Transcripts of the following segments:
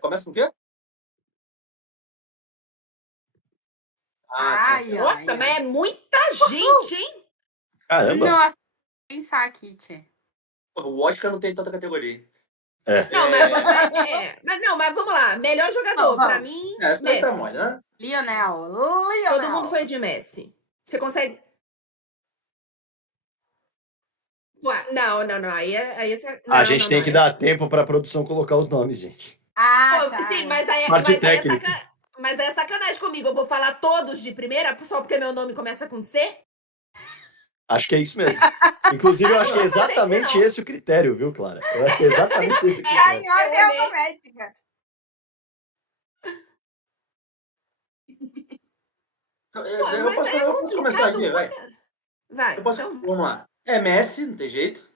Começa com o quê? Ah, tá. Ai, Nossa, ai, mas ai. é muita gente, hein? Caramba! Nossa, pensar aqui, tchê. Porra, o Oscar não tem tanta categoria. É. Não, mas vamos lá. Melhor jogador, Vamos. pra mim, Essa daí tá Messi. mole, né? Lionel. Todo mundo foi de Messi. Você consegue... Ué, não. Aí A gente tem que dar tempo pra produção colocar os nomes, gente. Ah, Pô, tá. sim, mas aí técnica. Mas é sacanagem comigo. Eu vou falar todos de primeira só porque meu nome começa com C? Acho que é isso mesmo. Inclusive, eu acho que é Não falei isso, exatamente não. esse o critério, viu, Clara? Eu acho que é exatamente esse o É a critério. em ordem Eu olhei. alfabética. Eu Mas posso complicado começar aqui, pra vai. caralho. Vai, então Vamos lá. É Messi, não tem jeito.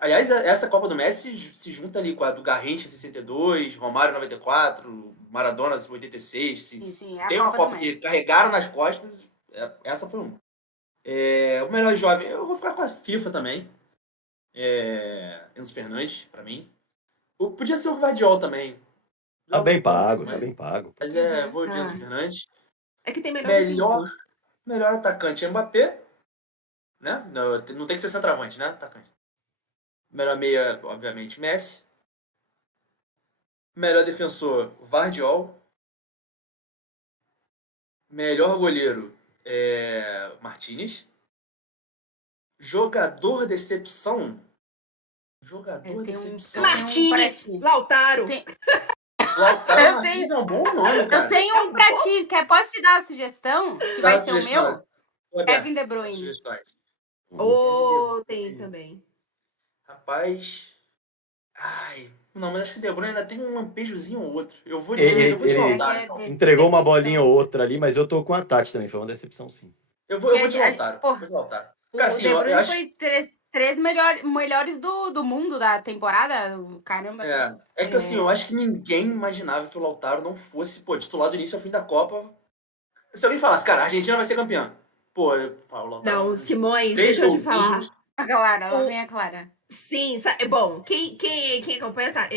Aliás, essa Copa do Messi se junta ali com a do Garrincha 62, Romário 94, Maradona 86. Sim, é a tem uma Copa do Copa que Messi. carregaram nas costas, essa foi uma. O melhor jovem, eu vou ficar com a FIFA também. Enzo Fernandes, pra mim. Podia ser o Guardiola também. Tá bem Joga pago, tá bem pago. Mas Uhum. vou de Enzo Fernandes. é que tem melhor defensor. Melhor atacante é Mbappé, né? Não tem que ser centroavante, né? Atacante. Melhor meia, obviamente, Messi. Melhor defensor, Vardiol. Melhor goleiro, Martinez. Jogador decepção. Martinez, Lautaro. Lautaro Martinez é um bom nome, cara. Eu tenho um pra ti. Posso te dar a sugestão? Que vai ser o meu? Kevin De Bruyne. Tem também. Rapaz. Ai. Não, mas acho que o De Bruyne ainda tem um lampejozinho ou outro. Eu vou de Ele Lautaro, então. entregou uma bolinha ou outra ali, mas eu tô com a Tati também. Foi uma decepção, sim. Eu vou de Lautaro. Cara, O assim, De Bruyne eu acho... foi três melhores do mundo da temporada. Caramba. É que assim, eu acho que ninguém imaginava que o Lautaro não fosse, titular do início ao fim da Copa. Se alguém falasse, cara, a Argentina vai ser campeã. Pô, eu falo, Lautaro. Não, Simões, deixa eu te falar. A Clara, lá vem a Clara. Sim, bom, quem acompanha sabe,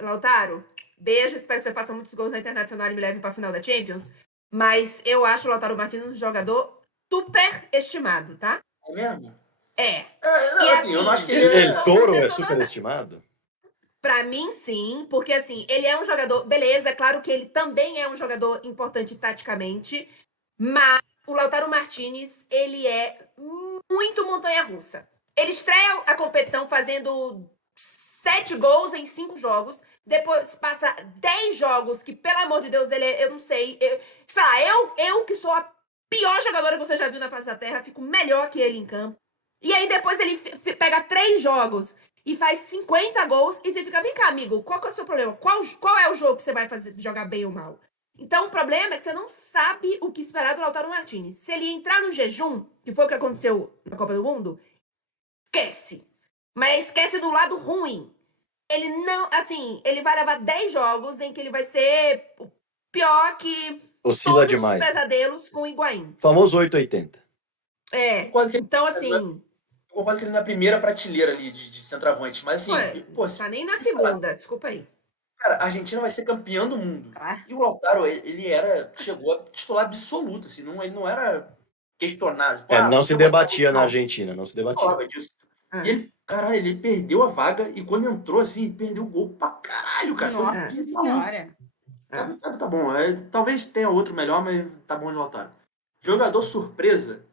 Lautaro, beijo, espero que você faça muitos gols na Internacional e me leve pra final da Champions, mas eu acho o Lautaro Martínez um jogador super estimado, tá? É mesmo? E assim, eu não acho que ele Toro é superestimado? Pra mim, sim, porque assim, ele é um jogador, beleza, é claro que ele também é um jogador importante taticamente, mas o Lautaro Martínez, ele é muito montanha-russa. Ele estreia a competição fazendo 7 gols em 5 jogos, depois passa 10 jogos, que pelo amor de Deus, eu não sei, sei lá, eu que sou a pior jogadora que você já viu na face da terra, fico melhor que ele em campo. E aí depois ele pega 3 jogos e faz 50 gols, e você fica, vem cá, amigo, qual que é o seu problema? Qual é o jogo que você vai jogar bem ou mal? Então, o problema é que você não sabe o que esperar do Lautaro Martínez. Se ele entrar no jejum, que foi o que aconteceu na Copa do Mundo, esquece. Mas esquece do lado ruim. Ele não, assim, ele vai levar 10 jogos em que ele vai ser pior que oscila todos demais. os pesadelos com o Higuaín. Famoso 880. Então assim... Eu concordo que ele na primeira prateleira ali de centroavante, mas assim... tá nem na segunda, desculpa aí. Cara, a Argentina vai ser campeã do mundo. E o Lautaro, ele chegou a titular absoluto, assim, ele não era questionado. Não se debatia na Argentina, não se debatia. Falava disso. E ele, caralho, ele perdeu a vaga e quando entrou, assim, perdeu o gol pra caralho, cara. Nossa senhora. Tá bom, talvez tenha outro melhor, mas tá bom de Lautaro. Jogador surpresa.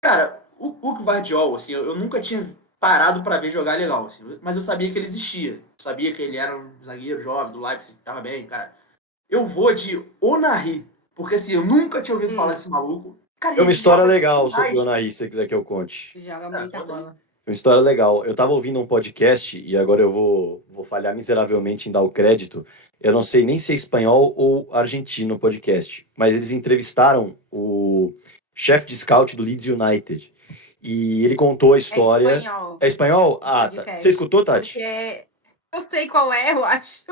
Cara, o Guardiola, assim, eu nunca tinha parado pra ver jogar legal, assim, mas eu sabia que ele existia. Eu sabia que ele era um zagueiro jovem do Leipzig, tava bem, cara. Eu vou de Onahi, porque assim, eu nunca tinha ouvido falar desse maluco. Cara, é uma história legal sobre o Onahi, se você quiser que eu conte. Joga muita bola. Uma história legal. Eu tava ouvindo um podcast, e agora eu vou falhar miseravelmente em dar o crédito. Eu não sei nem se é espanhol ou argentino o podcast, mas eles entrevistaram o chefe de scout do Leeds United. E ele contou a história. espanhol. É espanhol? Ah, tá. Você escutou, Tati? Porque eu sei qual é, eu acho.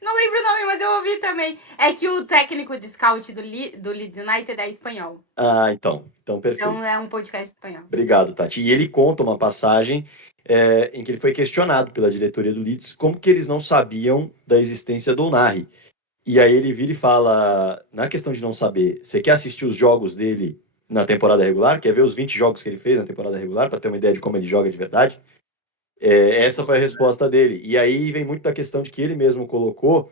Não lembro o nome, mas eu ouvi também. É que o técnico de scout do Leeds United é espanhol. Ah, então perfeito. Então é um podcast espanhol. Obrigado, Tati. E ele conta uma passagem em que ele foi questionado pela diretoria do Leeds como que eles não sabiam da existência do Unai. E aí ele vira e fala, na questão de não saber, você quer assistir os jogos dele na temporada regular? Quer ver os 20 jogos que ele fez na temporada regular, para ter uma ideia de como ele joga de verdade? Essa foi a resposta dele. E aí vem muito da questão de que ele mesmo colocou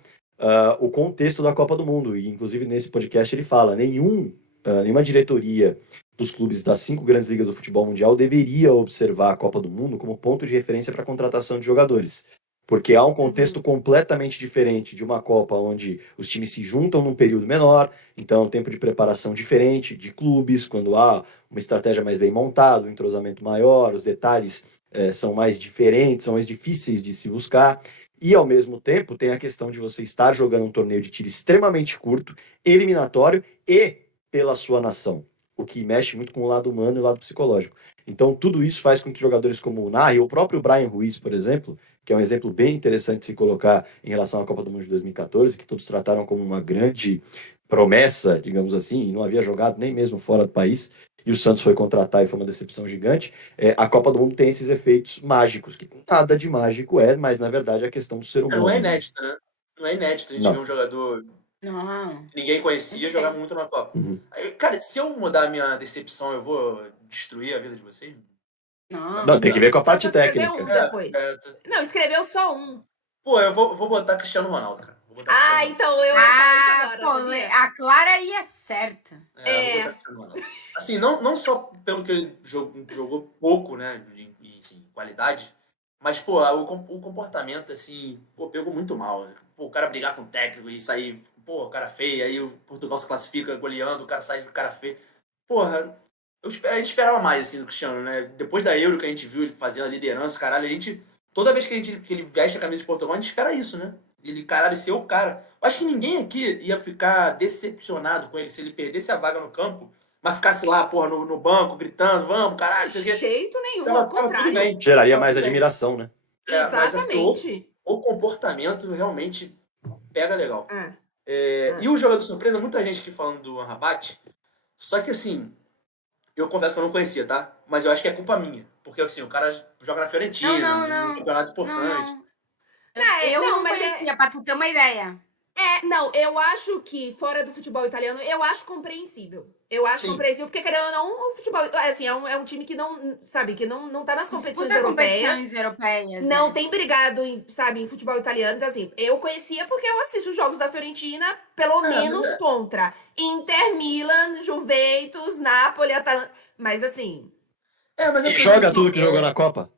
o contexto da Copa do Mundo. E, inclusive, nesse podcast ele fala: nenhuma diretoria dos clubes das 5 grandes ligas do futebol mundial deveria observar a Copa do Mundo como ponto de referência para a contratação de jogadores. Porque há um contexto completamente diferente de uma Copa onde os times se juntam num período menor, então um tempo de preparação diferente de clubes, quando há uma estratégia mais bem montada, um entrosamento maior, os detalhes são mais diferentes, são mais difíceis de se buscar. E, ao mesmo tempo, tem a questão de você estar jogando um torneio de tiro extremamente curto, eliminatório e pela sua nação, o que mexe muito com o lado humano e o lado psicológico. Então, tudo isso faz com que jogadores como o Nari, o próprio Brian Ruiz, por exemplo, que é um exemplo bem interessante de se colocar em relação à Copa do Mundo de 2014, que todos trataram como uma grande promessa, digamos assim, e não havia jogado nem mesmo fora do país, e o Santos foi contratar e foi uma decepção gigante. A Copa do Mundo tem esses efeitos mágicos, que nada de mágico mas na verdade é a questão do ser humano. Não é inédito, né? Não é inédito a gente ver um jogador Não. que ninguém conhecia jogar muito na Copa. Aí, cara, se eu mudar a minha decepção, eu vou destruir a vida de vocês? Não, tem que ver com a parte técnica. Depois. Não, escreveu só um. Pô, eu vou botar Cristiano Ronaldo, cara. Então eu falo isso agora, sabia? A Clara ia certa. Vou botar Cristiano Ronaldo. Assim, não só pelo que ele jogou pouco, né, em assim, qualidade, mas, pô, o comportamento, assim, pô, pegou muito mal. Pô, o cara brigar com o técnico e sair, pô, o cara feio, aí o Portugal se classifica goleando, o cara sai do cara feio. Porra, a gente esperava mais, assim, do Cristiano, né? Depois da Euro que a gente viu ele fazendo a liderança, caralho, a gente... Toda vez que ele veste a camisa de Portugal, a gente espera isso, né? Ele, caralho, ser o cara. Eu acho que ninguém aqui ia ficar decepcionado com ele se ele perdesse a vaga no campo, mas ficasse lá, porra, no banco, gritando, vamos, caralho, De isso aqui. jeito nenhum, Tava ao contrário. tudo bem. Geraria Tava mais tudo bem. admiração, né? Mas assim, Exatamente. o comportamento realmente pega legal. Ah. E o jogador surpresa, muita gente aqui falando do Amrabat, só que assim, eu confesso que eu não conhecia, tá? Mas eu acho que é culpa minha. Porque assim, o cara joga na Fiorentina, num campeonato importante. Eu não mas conhecia, pra tu ter uma ideia. Não, eu acho que fora do futebol italiano, eu acho compreensível. Eu acho compreensível, porque querendo ou não, o futebol, assim, é um time que não, sabe, que não tá nas competições europeias. Não tem brigado, em futebol italiano. Então, assim, eu conhecia porque eu assisto os jogos da Fiorentina, pelo menos contra Inter, Milan, Juventus, Napoli, Atalanta. Mas, assim... Mas e joga tudo que jogou na Copa?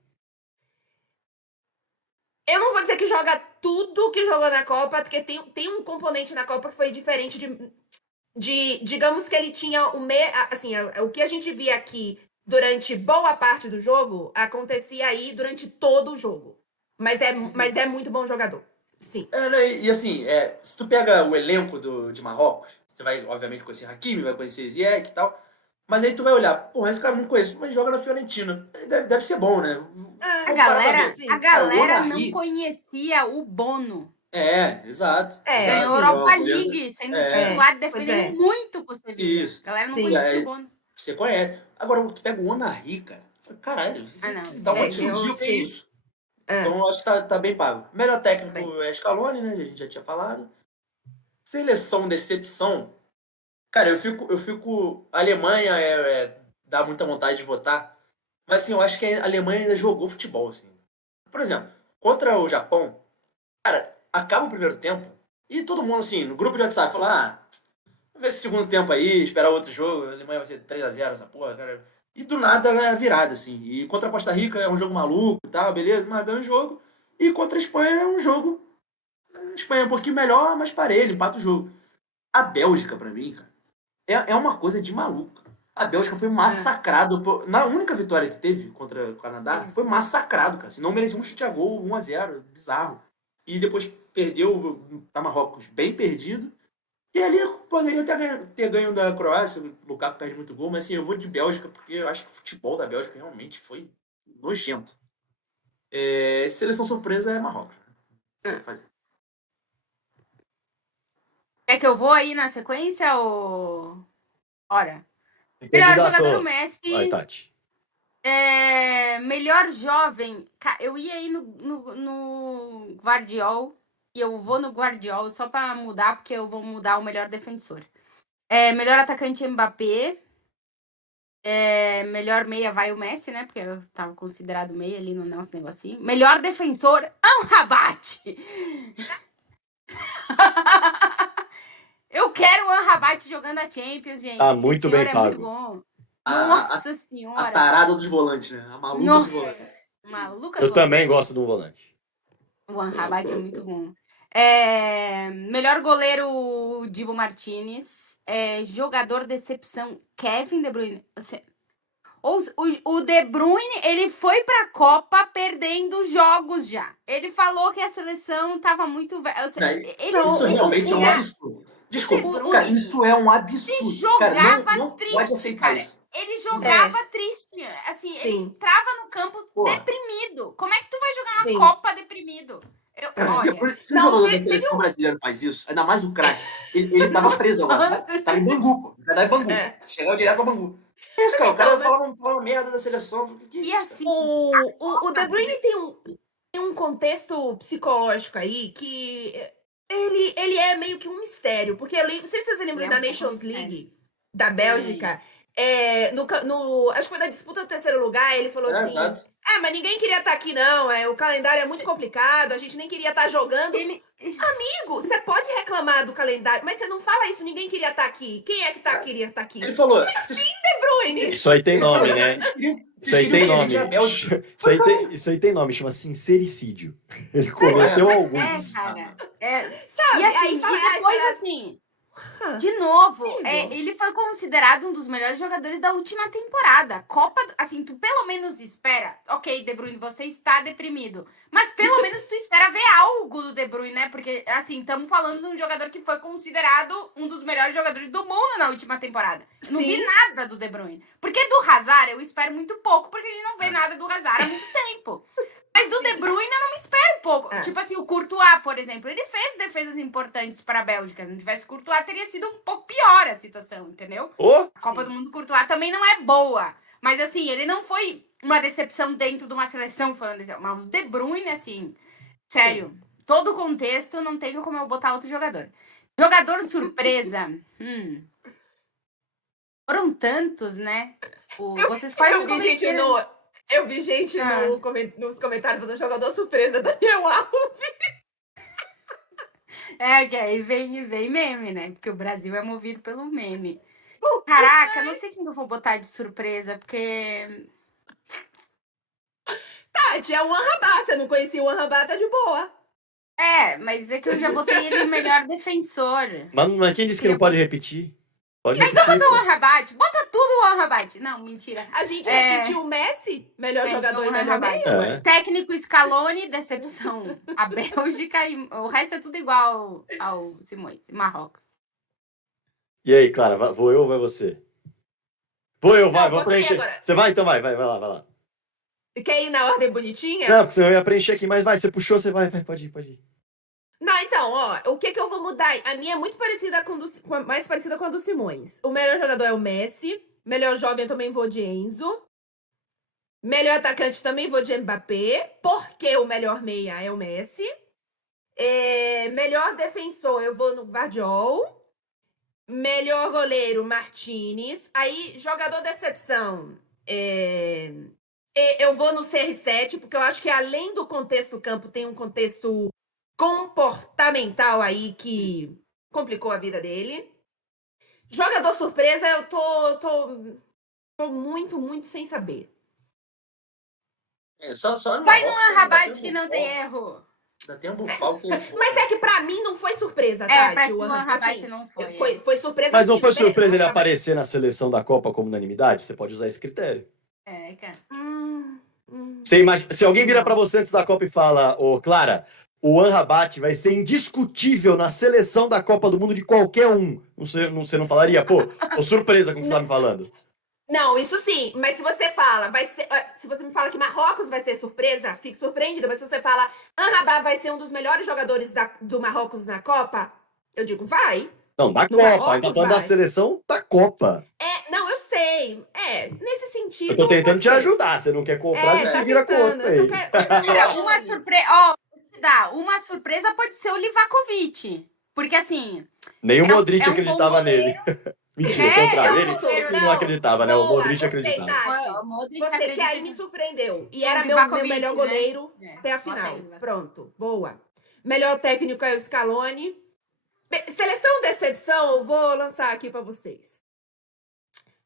Eu não vou dizer que joga tudo que jogou na Copa, porque tem um componente na Copa que foi diferente digamos que ele tinha o que a gente via aqui durante boa parte do jogo, acontecia aí durante todo o jogo. Mas é muito bom jogador. Sim. E assim, se tu pega o elenco de Marrocos, você vai, obviamente, conhecer Hakimi, vai conhecer Ziyech e tal. Mas aí tu vai olhar, porra, esse cara eu não conheço, mas joga na Fiorentina. Deve ser bom, né? A galera não conhecia o Bono. Exato. Ganhou Europa League, sendo titular, defendendo muito com o Sevilla. Isso. A galera não conhecia o Bono. Você conhece. Agora, tu pega o Onari, cara. Caralho, da onde surgiu? Que é isso? Então, eu acho que tá bem pago. Melhor técnico é Scaloni, né? A gente já tinha falado. Seleção decepção. Cara, eu fico... A Alemanha dá muita vontade de votar. Mas, assim, eu acho que a Alemanha ainda jogou futebol, assim. Por exemplo, contra o Japão, cara, acaba o primeiro tempo e todo mundo, assim, no grupo de WhatsApp, fala, vamos ver esse segundo tempo aí, esperar outro jogo, a Alemanha vai ser 3-0 essa porra, cara. E do nada é a virada, assim. E contra a Costa Rica é um jogo maluco e tal, beleza, mas ganha o jogo. E contra a Espanha é um jogo... A Espanha é um pouquinho melhor, mas parelho, empata o jogo. A Bélgica, pra mim, cara, é uma coisa de maluco. A Bélgica foi massacrado. Na única vitória que teve contra o Canadá, foi massacrado, cara. Se não merecia um chute a gol, 1-0, bizarro. E depois perdeu para Marrocos bem perdido. E ali poderia ter ganho da Croácia. O Lukaku perde muito gol, mas assim, eu vou de Bélgica porque eu acho que o futebol da Bélgica realmente foi nojento. Seleção surpresa é Marrocos. É que eu vou aí na sequência ou... Ora. Melhor jogador o Messi. Vai, Tati. Melhor jovem. Eu ia ir no Guardiol. E eu vou no Guardiol só pra mudar, porque eu vou mudar o melhor defensor. Melhor atacante Mbappé. Melhor meia vai o Messi, né? Porque eu tava considerado meia ali no nosso negocinho. Melhor defensor, Amrabat. Eu quero o Amrabat jogando a Champions, gente. Tá Esse muito senhor bem é muito pago. bom. A Nossa a senhora. tarada dos volantes, né? A maluca dos volantes. Nossa. Maluca Eu do também gosto de um volante. O Amrabat é muito bom. Melhor goleiro, Dibu Martinez. Jogador decepção, Kevin De Bruyne. O De Bruyne, ele foi pra Copa perdendo jogos já. Ele falou que a seleção tava muito velha. Isso realmente é um absurdo. De Desculpa, Bruyne. cara, isso é um Ele absurdo. Cara, jogava não pode triste, aceitar cara. isso. Ele jogava triste. Assim, ele Sim. entrava no campo Porra. deprimido. Como é que tu vai jogar Sim. uma Copa deprimido? Se o jogador da seleção brasileira faz isso, ainda mais o craque, ele tava preso agora. Tava em Bangu, pô. Tava em Bangu. Chegava direto pra Bangu. É isso, cara. O cara falava merda da seleção. Que E isso, assim, O De Bruyne tem um contexto psicológico aí que ele é meio que um mistério. Porque eu lembro, não sei se vocês lembram Ele é da um pouco Nations mistério. League da Bélgica. Acho que foi na disputa do terceiro lugar, ele falou assim: exato. mas ninguém queria estar aqui, não. O calendário é muito complicado, a gente nem queria estar jogando. Amigo, você pode reclamar do calendário, mas você não fala isso, ninguém queria estar aqui. Quem é que queria estar aqui? Ele falou. De Bruyne. Isso aí tem nome, né? Isso aí tem nome. Ele Bélgica. Isso aí tem nome, chama sincericídio. Ele cometeu alguns. cara. Sabe? E assim, Aí fala, e depois será- assim, de novo, Amigo. ele foi considerado um dos melhores jogadores da última temporada. Copa, assim, tu pelo menos espera. Ok, De Bruyne, você está deprimido. Mas pelo menos tu espera ver algo do De Bruyne, né? Porque, assim, estamos falando de um jogador que foi considerado um dos melhores jogadores do mundo na última temporada. Não vi Sim. nada do De Bruyne. Porque do Hazard eu espero muito pouco, porque a gente não vê nada do Hazard há muito tempo. Mas do Sim. De Bruyne eu não me espero pouco. É. Tipo assim, o Courtois, por exemplo, ele fez defesas importantes para a Bélgica. Se não tivesse Courtois, teria sido um pouco pior a situação, entendeu? Ô, A Copa do Mundo do Courtois também não é boa. Mas assim, ele não foi uma decepção dentro de uma seleção, foi uma decepção. Mas o De Bruyne, assim, sério, todo o contexto, não tenho como eu botar outro jogador. Jogador surpresa. Foram tantos, né? Vocês quase Eu vi gente nos comentários do jogador surpresa, Daniel Alves. Que aí vem meme, né? Porque o Brasil é movido pelo meme. Caraca, não sei quem eu vou botar de surpresa, porque... Tati, é o Amrabat. Você não conhecia o Amrabat, tá de boa. Mas é que eu já botei ele no melhor defensor. mas quem disse que não pode repetir? Pode Mas repetir. bota o Amrabat, bota tudo o Amrabat. Não, mentira. A gente repetiu o Messi, melhor jogador e melhor meia. Técnico Scaloni, decepção. A Bélgica e o resto é tudo igual ao Simões, Marrocos. E aí, Clara, vou eu ou vai você? Vou eu, vai, Não, vou preencher. agora. Você vai? Então vai lá. Quer ir na ordem bonitinha? Não, porque você ia preencher aqui, mas vai, você puxou, você vai, pode ir. Não, então, o que eu vou mudar? A minha é muito parecida mais parecida com a do Simões. O melhor jogador é o Messi. Melhor jovem eu também vou de Enzo. Melhor atacante também vou de Mbappé. Porque o melhor meia é o Messi. Melhor defensor eu vou no Guardiol. Melhor goleiro, Martinez. Aí, jogador decepção. Eu vou no CR7, porque eu acho que além do contexto campo, tem um contexto comportamental aí que complicou a vida dele. Jogador surpresa, eu tô muito, muito sem saber. Vai no Amrabat que não tem erro. Ainda tem um bufal que... Mas é que pra mim não foi surpresa, tá? Pra o Amrabat não foi. Foi surpresa. Mas não foi surpresa ele aparecer na seleção da Copa como unanimidade? Você pode usar esse critério. Cara. Você imagina, se alguém vira pra você antes da Copa e fala, Clara, o Amrabat vai ser indiscutível na seleção da Copa do Mundo de qualquer um. Você não falaria? Pô, surpresa com o que você tá me falando. Não, isso sim. Mas se você fala, se você me fala que Marrocos vai ser surpresa, fico surpreendida. Mas se você fala, Amrabat vai ser um dos melhores jogadores do Marrocos na Copa, eu digo, vai. Não, da No Copa, Marrocos ainda falando da vai. seleção da Copa. Não, eu sei. Nesse Eu sentido. tô tentando pode te ser. ajudar, você não quer comprar, você Tá se vira com tentando. outro Eu aí. quero Cara, olhar uma nisso. surpresa. Ó, vou te dar. Uma surpresa pode ser o Livakovic. Porque assim. Nem o É um- Modric é um bom acreditava nele. Mentira, o contrário. É um Ele goleiro. não acreditava, né? O Boa, Modric gostei, acreditava. Tati. O Modric Gostei, que acredita aí me surpreendeu. E no era meu Livakovic, melhor né? goleiro até a Bota aí, final. Livakovic. Pronto, boa. Melhor técnico é o Scaloni. Seleção decepção, eu vou lançar aqui pra vocês.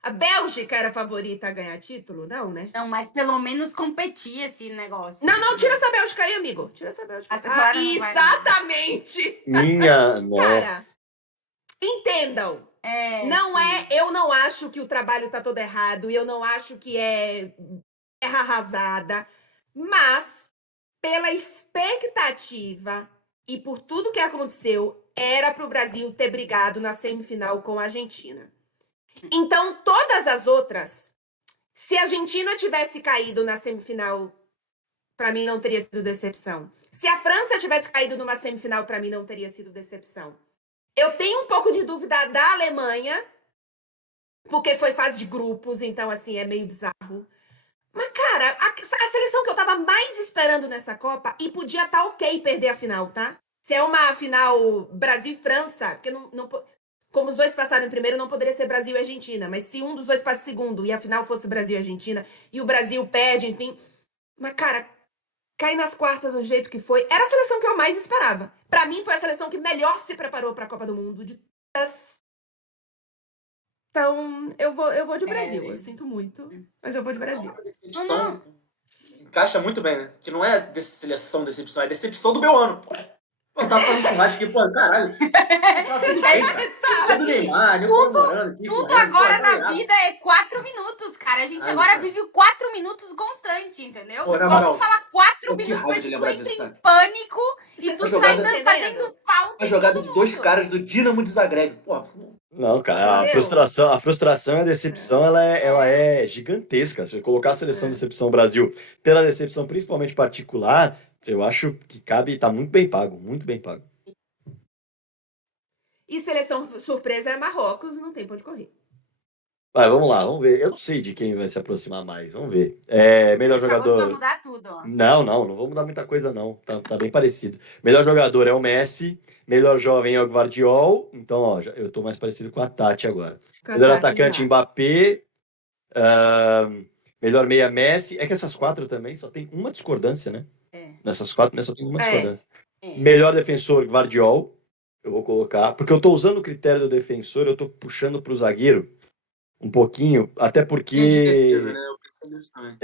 A Bélgica era a favorita a ganhar título? Não, né? Não, mas pelo menos competir esse negócio. Não, tira essa Bélgica aí, amigo. Tira essa Bélgica. Essa claro não vai, não. Exatamente! Minha Cara, nossa. entendam. Sim. Eu não acho que o trabalho tá todo errado, e eu não acho que é terra arrasada, mas pela expectativa e por tudo que aconteceu, era para o Brasil ter brigado na semifinal com a Argentina. Então, todas as outras, se a Argentina tivesse caído na semifinal, para mim não teria sido decepção. Se a França tivesse caído numa semifinal, para mim não teria sido decepção. Eu tenho um pouco de dúvida da Alemanha, porque foi fase de grupos, então assim, é meio bizarro. Mas, cara, a seleção que eu tava mais esperando nessa Copa, e podia estar ok perder a final, tá? Se é uma final Brasil e França, porque como os dois passaram em primeiro, não poderia ser Brasil e Argentina. Mas se um dos dois passa em segundo e a final fosse Brasil e Argentina, e o Brasil perde, enfim. Mas, cara, cair nas quartas do jeito que foi, era a seleção que eu mais esperava. Pra mim, foi a seleção que melhor se preparou pra Copa do Mundo de todas. Então, eu vou de Brasil. Eu sinto muito, mas eu vou de Brasil. Decepção encaixa muito bem, né? Que não é decepção, é decepção do meu ano, pô. Eu tava fazendo churrasco aqui, pô, caralho. Tá tudo bem, cara. Tudo Neymar, eu comemorando aqui. Tudo correndo, agora pô, tá na ligado? vida é 4 minutos, cara. A gente Ah, agora cara. vive 4 minutos constante, entendeu? Pô, na Quando moral, tu fala 4 pô, que minutos, raiva mas de tu lembrar entra disso, em cara. pânico e Vocês tu A estão sai jogada- fazendo falta A em jogada todo de dois mundo. caras do Dinamo de Zagreb. Pô, Não, cara, Entendeu? a frustração e a decepção, ela é gigantesca. Se eu colocar a seleção decepção Brasil pela decepção, principalmente particular, eu acho que cabe, tá muito bem pago, muito bem pago. E seleção surpresa é Marrocos, não tem pra onde correr. Vai, vamos lá, vamos ver. Eu não sei de quem vai se aproximar mais, vamos ver. Melhor Essa voz vai jogador. mudar tudo. Não vou mudar muita coisa, não. Tá bem parecido. Melhor jogador é o Messi, melhor jovem é o Gvardiol. Então, ó, eu tô mais parecido com a Tati agora. Melhor atacante, Mbappé. Melhor meia, Messi. É que essas quatro também só tem uma discordância, né? Nessas quatro, né, só tem uma discordância. Melhor defensor, Gvardiol. Eu vou colocar. Porque eu tô usando o critério do defensor, eu tô puxando pro zagueiro um pouquinho, até porque. linha de defesa, né? Eu pensei nisso também.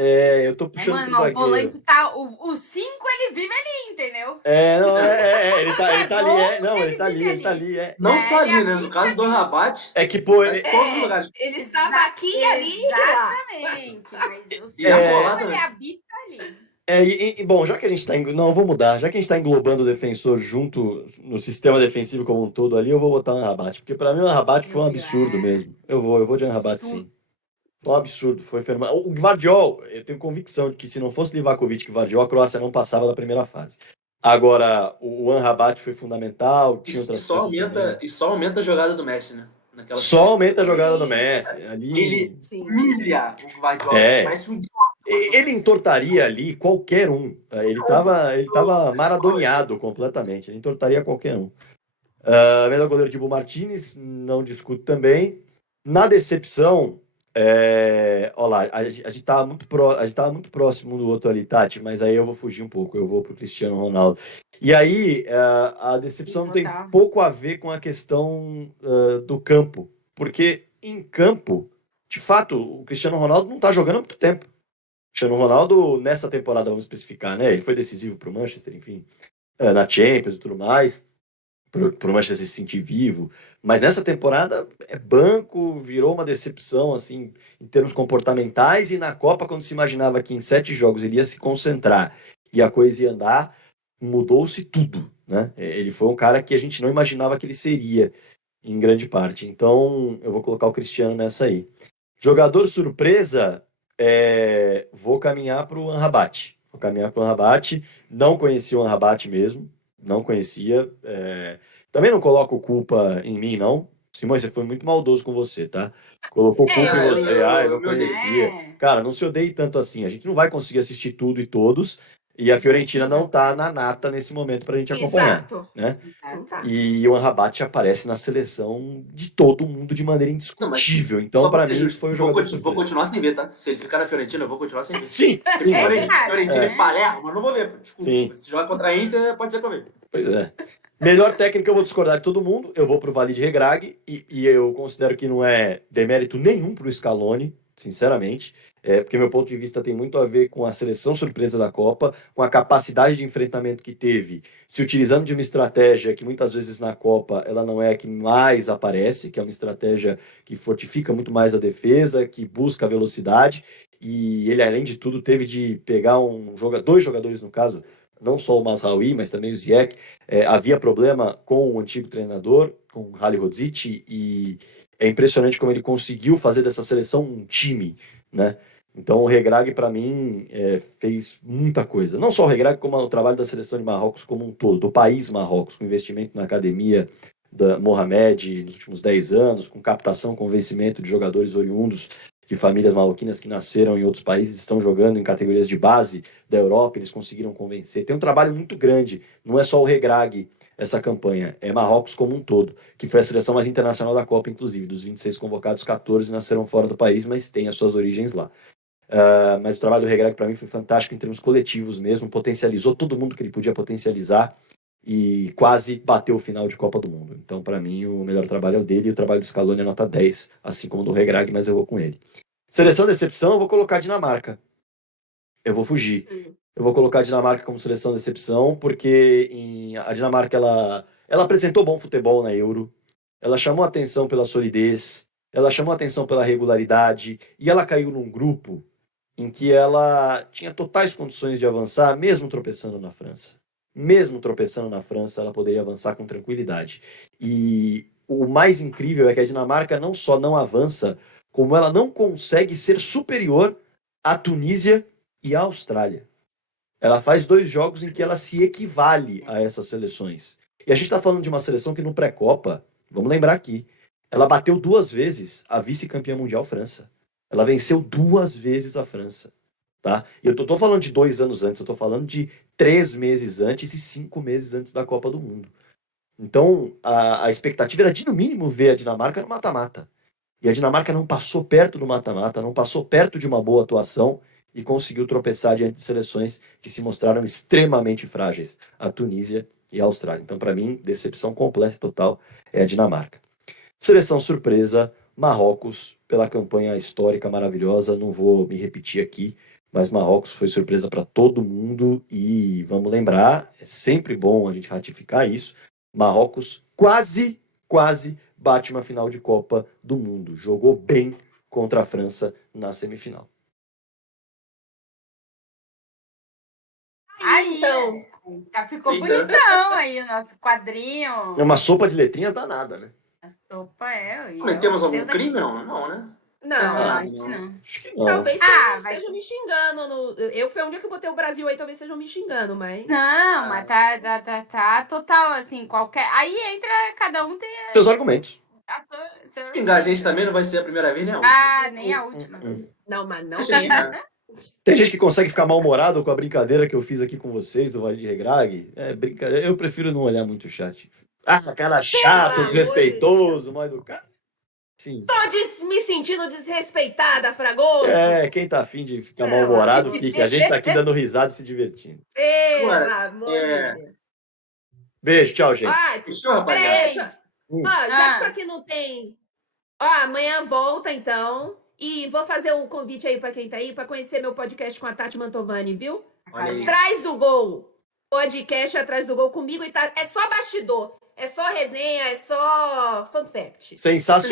Eu tô puxando Mano, pro mas o zagueiro. volante tá. O 5 ele vive ali, entendeu? Ele tá ali, bom, ele tá ali. Não só ele ali, né? No caso do Rabat, É que, pô, em todos os lugares. Ele estava aqui e ali e lá. Exatamente. Mas o 5 E acolá ele também. habita ali. Bom, já que a gente tá. Não, eu vou mudar. Já que a gente tá englobando o defensor junto no sistema defensivo como um todo ali, eu vou botar o Rabat. Porque pra mim o Rabat foi um absurdo mesmo. Eu vou de Rabat sim. Foi um absurdo, foi fenomenal. O Gvardiol, eu tenho convicção de que se não fosse Livakovic e Gvardiol, a Croácia não passava da primeira fase. Agora, o Anrabat foi fundamental, tinha outras peças também. E só aumenta a jogada do Messi, né? Naquela Só aumenta a jogada do Messi. Ali, Ele humilha o Guardiola. Parece um ele entortaria ali qualquer um. Ele tava maradoneado completamente. Ele entortaria qualquer um. Melhor goleiro Dibu Martínez, não discuto também. Na decepção, olha lá, a gente tava muito próximo do outro ali, Tati, mas aí eu vou fugir um pouco, eu vou pro Cristiano Ronaldo. E aí, a decepção tem pouco a ver com a questão do campo, porque em campo, de fato, o Cristiano Ronaldo não tá jogando há muito tempo. O Cristiano Ronaldo, nessa temporada, vamos especificar, né? Ele foi decisivo pro Manchester, enfim, na Champions e tudo mais, pro Manchester se sentir vivo, mas nessa temporada é banco, virou uma decepção, assim, em termos comportamentais, e na Copa, quando se imaginava que em 7 jogos ele ia se concentrar e a coisa ia andar, mudou-se tudo, né? Ele foi um cara que a gente não imaginava que ele seria, em grande parte. Então, eu vou colocar o Cristiano nessa aí. Jogador surpresa, vou caminhar para o Anrabat. Não conhecia o Anrabat mesmo, não conhecia. Também não coloco culpa em mim, não. Simões, você foi muito maldoso com você, tá? Colocou culpa em eu você. me- Eu não me odeio. conhecia. É, Cara, não se odeie tanto assim. A gente não vai conseguir assistir tudo e todos. E a Fiorentina não tá na nata nesse momento pra gente acompanhar, Exato. né? Não tá. E o Amrabat aparece na seleção de todo mundo de maneira Não, mas indiscutível. só Então, pra pra ser mim, justo, foi o vou, jogador vou surpresa. continuar sem ver, tá? Se ele ficar na Fiorentina, eu vou continuar sem ver. Sim, sim, cara, Fiorentina né? e Palermo, eu não vou ver, pô. Desculpa. Sim. Se joga contra a Inter, pode ser que eu veja. Pois é. Melhor técnico, eu vou discordar de todo mundo. Eu vou pro Walid Regragui e eu considero que não é demérito nenhum pro Scaloni, sinceramente. Porque meu ponto de vista tem muito a ver com a seleção surpresa da Copa, com a capacidade de enfrentamento que teve, se utilizando de uma estratégia que muitas vezes na Copa ela não é a que mais aparece, que é uma estratégia que fortifica muito mais a defesa, que busca a velocidade. E ele, além de tudo, teve de pegar dois jogadores, no caso, não só o Mazraoui, mas também o Ziyech. Havia problema com o antigo treinador, com o Halilhodžić, e é impressionante como ele conseguiu fazer dessa seleção um time, né? Então o Regragui, para mim, fez muita coisa. Não só o Regragui, como o trabalho da seleção de Marrocos como um todo, do país Marrocos, com investimento na academia da Mohamed nos últimos 10 anos, com captação, convencimento de jogadores oriundos de famílias marroquinas que nasceram em outros países, estão jogando em categorias de base da Europa, eles conseguiram convencer. Tem um trabalho muito grande, não é só o Regragui essa campanha, é Marrocos como um todo, que foi a seleção mais internacional da Copa, inclusive, dos 26 convocados, 14 nasceram fora do país, mas têm as suas origens lá. Mas o trabalho do Regragui para mim foi fantástico em termos coletivos mesmo, potencializou todo mundo que ele podia potencializar e quase bateu o final de Copa do Mundo. Então, para mim, o melhor trabalho é o dele e o trabalho do Scaloni é nota 10, assim como o do Regragui, mas eu vou com ele. Seleção de decepção, eu vou colocar a Dinamarca. Eu vou fugir. Eu vou colocar a Dinamarca como seleção de decepção, porque a Dinamarca ela apresentou bom futebol na Euro, ela chamou atenção pela solidez, ela chamou atenção pela regularidade, e ela caiu num grupo em que ela tinha totais condições de avançar, mesmo tropeçando na França. Mesmo tropeçando na França, ela poderia avançar com tranquilidade. E o mais incrível é que a Dinamarca não só não avança, como ela não consegue ser superior à Tunísia e à Austrália. Ela faz 2 jogos em que ela se equivale a essas seleções. E a gente está falando de uma seleção que no pré-Copa, vamos lembrar aqui, ela bateu 2 vezes a vice-campeã mundial França. Ela venceu 2 vezes a França. Tá? E eu tô falando de 2 anos antes, eu tô falando de 3 meses antes e 5 meses antes da Copa do Mundo. Então, a expectativa era de, no mínimo, ver a Dinamarca no mata-mata. E a Dinamarca não passou perto do mata-mata, não passou perto de uma boa atuação e conseguiu tropeçar diante de seleções que se mostraram extremamente frágeis, a Tunísia e a Austrália. Então, para mim, decepção completa e total é a Dinamarca. Seleção surpresa, Marrocos, pela campanha histórica maravilhosa, não vou me repetir aqui, mas Marrocos foi surpresa para todo mundo e vamos lembrar, é sempre bom a gente ratificar isso, Marrocos quase bate uma final de Copa do Mundo. Jogou bem contra a França na semifinal. Aí, Então, ficou Eita. bonitão aí o nosso quadrinho. É uma sopa de letrinhas danada, né? A sopa é. Cometemos algum Seu daqui. crime? Não, não, né? Não, não. acho que não. Acho que não. Talvez vai estejam me xingando. Eu fui a única que botei o Brasil aí, talvez estejam me xingando, mas. Não, mas tá total, assim, qualquer. Aí entra, cada um tem Seus argumentos. a sua. Xingar a gente também não vai ser a primeira vez, nem a última. Ah, nem a última. Não, mas não Deixa eu tem. xingar. Tem gente que consegue ficar mal-humorado com a brincadeira que eu fiz aqui com vocês do Vale de Regrag. Brincadeira. Eu prefiro não olhar muito o chat. Cara chato, amor desrespeitoso, mal educado. Sim. Tô me sentindo desrespeitada, Fragoso. Quem tá afim de ficar Pelo mal-humorado, amor fica. A gente tá aqui dando risada e se divertindo. Pelo Agora, amor de Deus. Beijo, tchau, gente. Ai, Fechou, rapaziada? peraí, Gente. já que isso aqui não tem. Ó, amanhã volta então. E vou fazer um convite aí pra quem tá aí pra conhecer meu podcast com a Tati Mantovani, viu? Olha aí. Atrás do Gol. Podcast Atrás do Gol comigo e tá. É só bastidor. É só resenha, é só fun fact. Sensacional.